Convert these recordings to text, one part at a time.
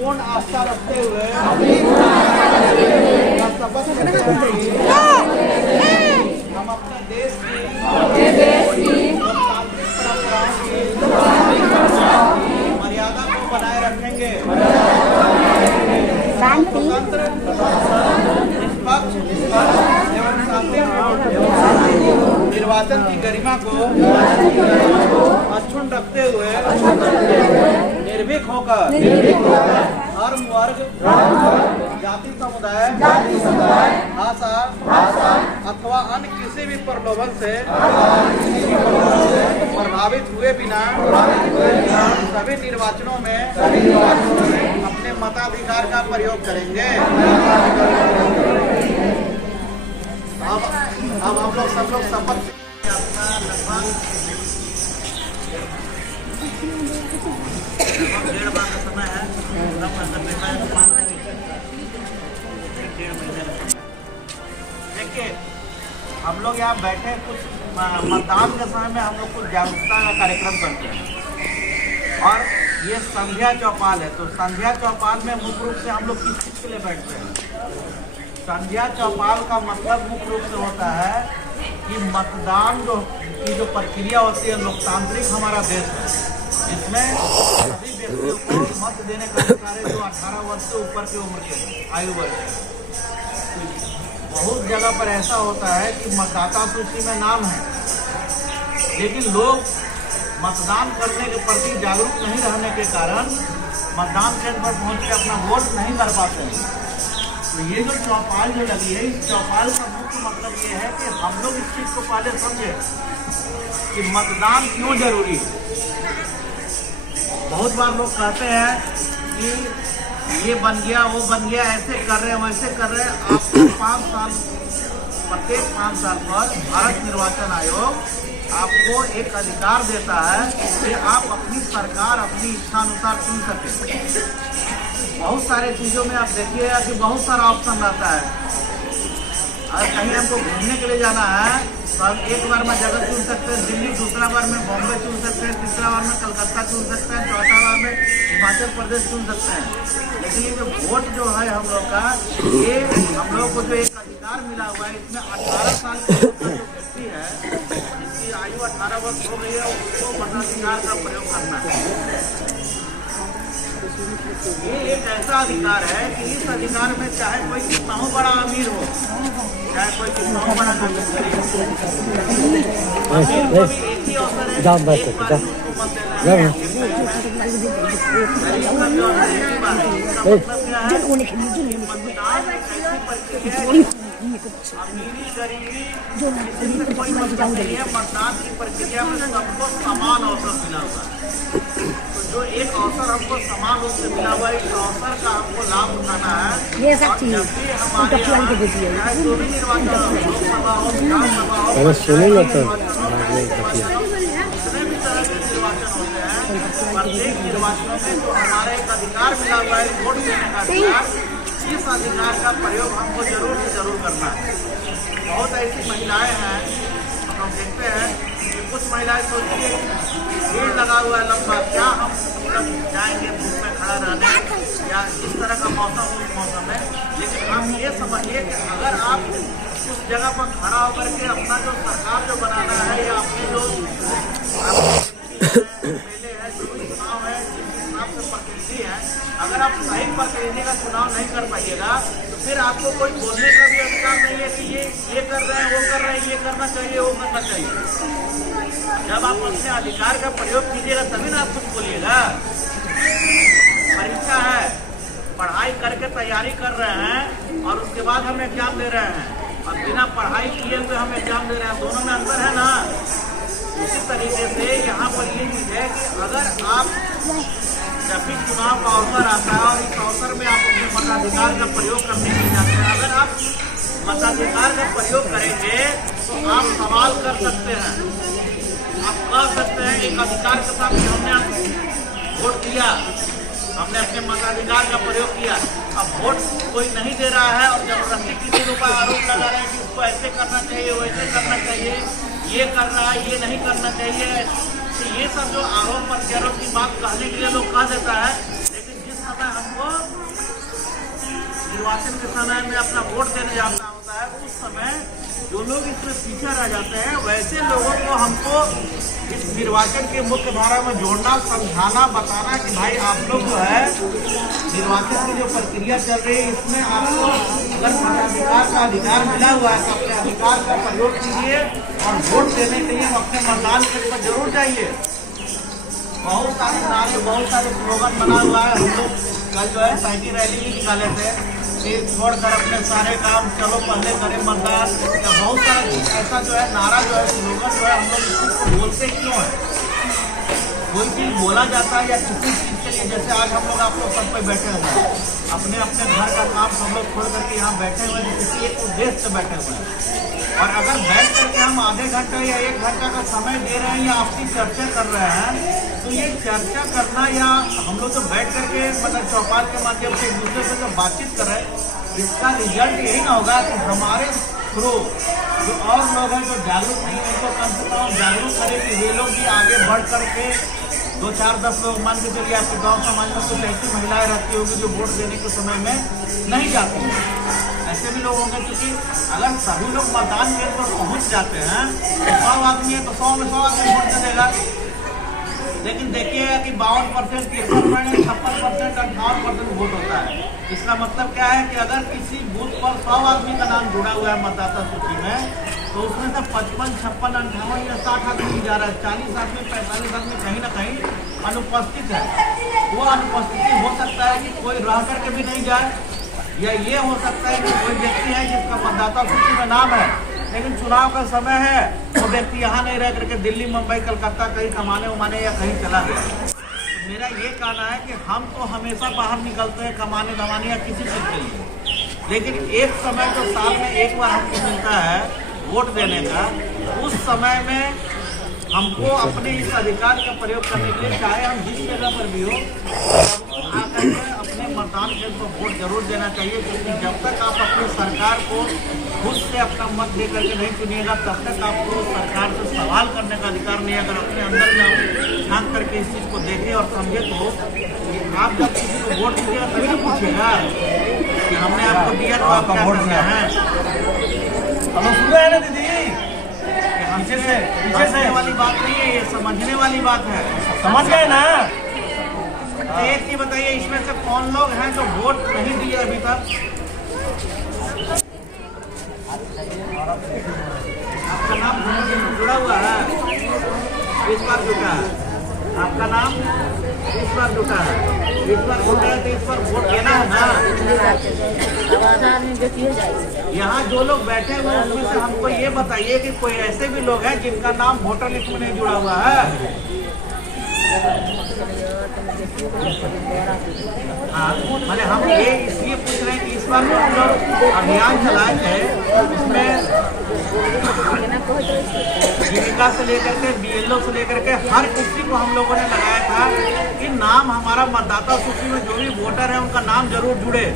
पूर्ण आस्था रखते हुए शपथ लेते हैं कि हम अपने देश की लोकतांत्रिक परंपराओं की मर्यादा को बनाए रखेंगे, स्वतंत्र, निष्पक्ष एवं शांतिपूर्ण निर्वाचन की गरिमा को अक्षुण्ण रखते हुए निर्भीक होकर धर्म, वर्ग, जाति, समुदाय, भाषा अथवा अन्य किसी भी प्रलोभन से प्रभावित हुए बिना सभी निर्वाचनों में अपने मताधिकार का प्रयोग करेंगे। अब हम लोग सब लोग शपथ अपना लगभग 1.5 माह का समय है। देखिए, हम लोग यहाँ बैठे कुछ मतदान के समय में हम लोग कुछ जागरूकता का कार्यक्रम करते हैं और ये संध्या चौपाल है। तो संध्या चौपाल में मुख्य रूप से हम लोग किस चीज के लिए बैठते हैं? संध्या चौपाल का मतलब मुख्य रूप से होता है कि मतदान की जो प्रक्रिया होती है, लोकतांत्रिक हमारा देश है, इसमें सभी व्यक्तियों को मत देने का अधिकार है जो 18 वर्ष से ऊपर की उम्र के आयु वर्ग है। बहुत जगह पर ऐसा होता है कि मतदाता सूची में नाम है, लेकिन लोग मतदान करने के प्रति जागरूक नहीं रहने के कारण मतदान केंद्र पर पहुंच के अपना वोट नहीं कर पाते हैं। तो ये जो चौपाल जो लगी है, इस चौपाल का मुख्य मतलब ये है कि हम लोग इस चीज को पहले समझे कि मतदान क्यों जरूरी है। बहुत बार लोग कहते हैं कि ये बन गया, वो बन गया, ऐसे कर रहे हैं, वैसे कर रहे हैं। आपको 5 साल, प्रत्येक 5 साल पर भारत निर्वाचन आयोग आपको एक अधिकार देता है कि आप अपनी सरकार अपनी इच्छानुसार चुन सकें। बहुत सारे चीज़ों में आप देखिएगा कि बहुत सारा ऑप्शन रहता है। अगर कहीं हमको घूमने के लिए जाना है तो हम एक बार में जगह चुन सकते हैं दिल्ली, दूसरा बार में बॉम्बे चुन सकते हैं, तीसरा बार में कलकत्ता चुन सकते हैं, चौथा बार में हिमाचल प्रदेश चुन सकते हैं। लेकिन ये जो वोट जो है हम लोग का, ये हम लोग को जो एक अधिकार मिला हुआ है, इसमें 18 साल की जो व्यक्ति है जिसकी आयु 18 वर्ष हो गई है, उसको मताधिकार का प्रयोग करना है। ये एक ऐसा अधिकार है कि इस अधिकार में चाहे कोई कितना हो बड़ा अमीर हो, चाहे कोई कितना हो बड़ा गरीब, अमीर को भी एक ही अवसर है, एक बार उसको मत देना है। गरीब का जो अवसर एक ही बार है। इसका मतलब क्या है? मतदान एक ऐसी प्रक्रिया है, अमीरी गरीबी इसमें कोई मतलब नहीं है। मतदान की प्रक्रिया में सबको समान अवसर मिला हुआ है। जो एक अवसर हमको समान रूप से मिला हुआ है, इस अवसर का हमको लाभ उठाना है। ये सब चीज चाहे जो भी निर्वाचन, लोकसभा हो, विधानसभा हो, सुने ना तो जितने भी तरह के निर्वाचन होते हैं, प्रत्येक निर्वाचनों में जो हमारा एक अधिकार मिला हुआ है, वोट देने का अधिकार, इस अधिकार का प्रयोग हमको जरूर से जरूर करना है। बहुत ऐसी महिलाएं हैं, हम देखते हैं कि कुछ महिलाएं सोचती है भीड़ लगा हुआ है लंबा, क्या हम जाएंगे धूप में खड़ा रहने या इस तरह का मौसम उस मौसम में। लेकिन आप ये समझिए कि अगर आप उस जगह पर खड़ा होकर के अपना जो सरकार जो बनाना है या अपने जो मेले है, जो चुनाव है, जिस हिसाब से प्रतिनिधि है, अगर आप सही प्रतिनिधि का चुनाव नहीं कर पाइएगा तो फिर आपको कोई बोलने का भी अधिकार नहीं है कि ये कर रहे हैं, वो कर रहे हैं, ये करना चाहिए, वो करना चाहिए। जब आप अपने अधिकार का प्रयोग कीजिएगा तभी ना आप कुछ बोलिएगा। परीक्षा है, पढ़ाई करके तैयारी कर रहे हैं और उसके बाद हम एग्जाम दे रहे हैं, और बिना पढ़ाई किए हुए हम एग्जाम दे रहे हैं, दोनों में अंतर है ना। उसी तरीके से यहाँ पर ये चीज है कि अगर आप जब भी चुनाव का अवसर आता है और इस अवसर में आप अपने मताधिकार का प्रयोग करने के लिए जाते हैं, अगर आप मताधिकार का प्रयोग करेंगे तो आप सवाल कर सकते हैं, आप कह सकते हैं एक अधिकार के साथ हमने वोट दिया, हमने अपने मताधिकार का प्रयोग किया। अब वोट कोई नहीं दे रहा है और जबरदस्ती किसी के ऊपर आरोप लगा रहे हैं कि उसको ऐसे करना चाहिए, वैसे करना चाहिए, ये कर रहा है, ये नहीं करना चाहिए। तो ये सब जो आरोप प्रत्यारोप की बात कहने के लिए लोग कह देता है, लेकिन जिस समय होता है, हमको निर्वाचन के समय में अपना वोट देने जाना होता है, उस समय जो लोग इसमें पीछे रह जाते हैं वैसे लोगों को हमको इस निर्वाचन के मुख्य धारा में जोड़ना, समझाना, बताना कि भाई आप लोग जो है निर्वाचन की जो प्रक्रिया चल रही है इसमें आपको अगर मताधिकार का अधिकार मिला हुआ है तो अपने अधिकार का प्रयोग कीजिए और वोट देने के लिए अपने मतदान केंद्र पर जरूर जाइए। बहुत सारे नारे, बहुत सारे स्लोगन बना हुआ है। हम लोग कल जो है साइकिल रैली भी निकाले थे कि छोड़कर अपने सारे काम चलो पहले करें मतदान, या बहुत सारा चीज ऐसा जो है नारा जो है स्लोगन जो है हम लोग इसको बोलते क्यों है? कोई चीज बोला जाता है या किसी चीज के लिए, जैसे आज हम लोग आप लोग सब पे बैठे हुए हैं, अपने अपने घर का काम सब लोग छोड़ करके यहाँ बैठे हुए हैं, किसी एक उद्देश्य से बैठे हुए हैं। और अगर बैठ करके हम आधे घंटे या 1 घंटा का समय दे रहे हैं या आपसी चर्चा कर रहे हैं, तो ये चर्चा करना या हम लोग तो बैठ करके मतलब चौपाल के माध्यम से एक दूसरे से जब बातचीत करें, इसका रिजल्ट यही ना होगा कि हमारे थ्रू जो और लोग हैं जो जागरूक नहीं है उनको कम से कम जागरूक करें कि वे लोग भी आगे बढ़ करके 2, 4, 10 लोग मान के चलिए आपके गांव समाज में कुछ ऐसी महिलाएं रहती होगी जो वोट देने के समय में नहीं जाती हैं, ऐसे भी लोग होंगे। क्योंकि अगर सभी लोग मतदान केंद्र पर पहुंच जाते हैं तो 100 आदमी है तो 100 में 100 आदमी वोट दे देगा। लेकिन देखिएगा कि 52%, 53%, 56%, 58% वोट होता है। इसका मतलब क्या है कि अगर किसी बूथ पर 100 आदमी का नाम जुड़ा हुआ है मतदाता सूची में, तो उसमें से 55, 56, 58 या 60 आदमी जा रहा है, 40 आदमी, 45 आदमी कहीं ना कहीं अनुपस्थित है। वो अनुपस्थिति हो सकता है कि कोई रह करके भी नहीं जाए, या ये हो सकता है कि कोई व्यक्ति है जिसका मतदाता सूची में नाम है लेकिन चुनाव का समय है, वो व्यक्ति यहाँ नहीं रह करके दिल्ली, मुंबई, कलकत्ता कहीं कमाने उमाने या कहीं चला गया। मेरा ये कहना है कि हम तो हमेशा बाहर निकलते हैं कमाने धमाने या किसी चीज़ के लिए, लेकिन एक समय तो साल में एक बार हमको मिलता है वोट देने का, उस समय में हमको अपने इस अधिकार का प्रयोग करने के लिए चाहे हम जिस जगह पर भी हो आकर के अपने मतदान केंद्र पर वोट जरूर देना चाहिए। क्योंकि जब तक आप अपनी सरकार को खुद से अपना मत दे करके नहीं चुनिएगा तब तक आपको सरकार से सवाल करने का अधिकार नहीं। अगर अपने अंदर में आप झांक करके इस चीज़ को देखें और समझे तो आप जब किसी को वोट दीजिएगा तभी पूछेगा कि हमने आपको दिया तो आप क्या करना है। हम सुन रहे हैं ना दीदी, पीछे से वाली बात नहीं है, ये समझने वाली बात है। समझ गए ना? तो एक चीज बताइए, इसमें से कौन लोग हैं जो वोट नहीं दिए अभी तक? आपका नाम जुड़ा हुआ है, इस बार जुटा है आपका नाम, इस बार जुटा है, इस बार जुटा है तो इस बार वोट देना है ना। यहाँ जो लोग बैठे हुए हैं उसमें से हमको ये बताइए कि कोई ऐसे भी लोग हैं जिनका नाम वोटर लिस्ट में नहीं जुड़ा हुआ है? हाँ, मैंने हम ये इसलिए पूछ रहे हैं कि इस बार हम लोग अभियान चलाए थे, इसमें जीविका से लेकर के BLO से लेकर के हर किसी को हम लोगों ने लगाया था कि नाम हमारा मतदाता सूची में जो भी वोटर है उनका नाम जरूर जुड़े,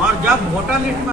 और जब वोटर लिस्ट